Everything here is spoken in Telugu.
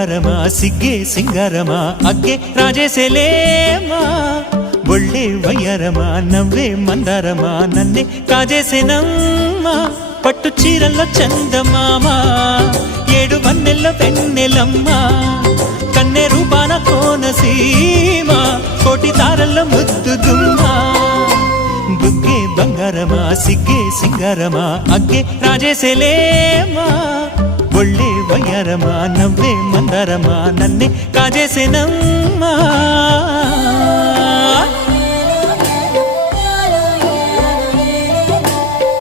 బంగారమా సిగ్గే సింగారమా అగ్గే రాజేసేలేమా ఒళ్ళే వయ్యారమా నవ్వే మందారమా నన్నే కాజేసేనమ్మా పట్టు చీరల్లో చందమామా ఏడు వన్నెల్లో పెన్నెలమ్మా కన్నె రూపాన కోనసీమ కోటి తారల్లో ముద్దుదుమ్మా బుగ్గే బంగారమా సిగ్గే సింగారమా అగ్గే రాజేసేలేమా ఒళ్ళే వయ్యారమా నవ్వే మందారమా నన్నే కాజేసేనమ్మా